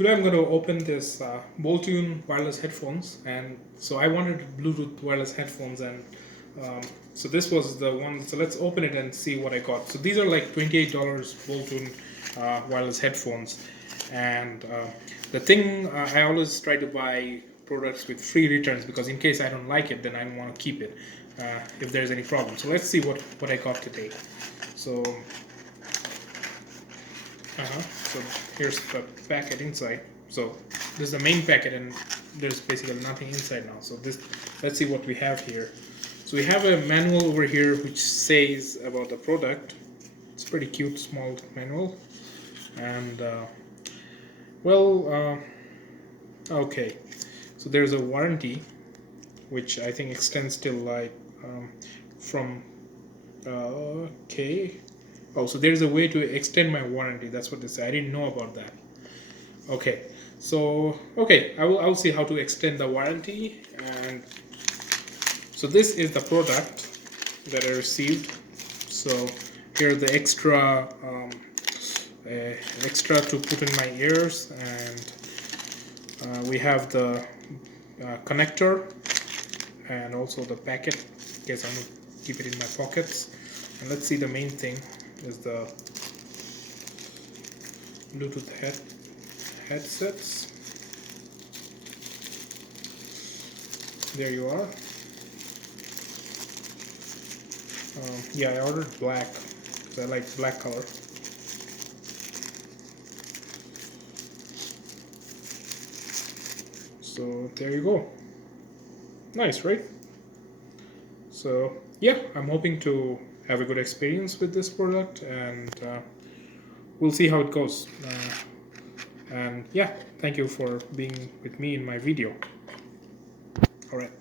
Today I'm going to open this Boltune wireless headphones, and so I wanted Bluetooth wireless headphones, and um, so this was the one. So let's open it and see what I got. So these are like $28 Boltune wireless headphones, and the thing I always try to buy products with free returns because in case I don't like it, then I don't want to keep it if there's any problem. So let's see what I got today. So. So here's the packet inside. So this is the main packet, and there's basically nothing inside now. So this, let's see what we have here. So we have a manual over here which says about the product. It's a pretty cute small manual, and okay. So there's a warranty which I think extends till like from okay. Oh, so there's a way to extend my warranty. That's what they say. I didn't know about that. Okay, so okay, I will see how to extend the warranty. And so this is the product that I received. So here are the extra to put in my ears, and we have the connector and also the packet in case I want to keep it in my pockets. And let's see, the main thing is the Bluetooth headsets. There you are. Yeah, I ordered black because I like black color. So there you go. Nice, right? So yeah, I'm hoping to have a good experience with this product, and we'll see how it goes. And yeah, thank you for being with me in my video. All right.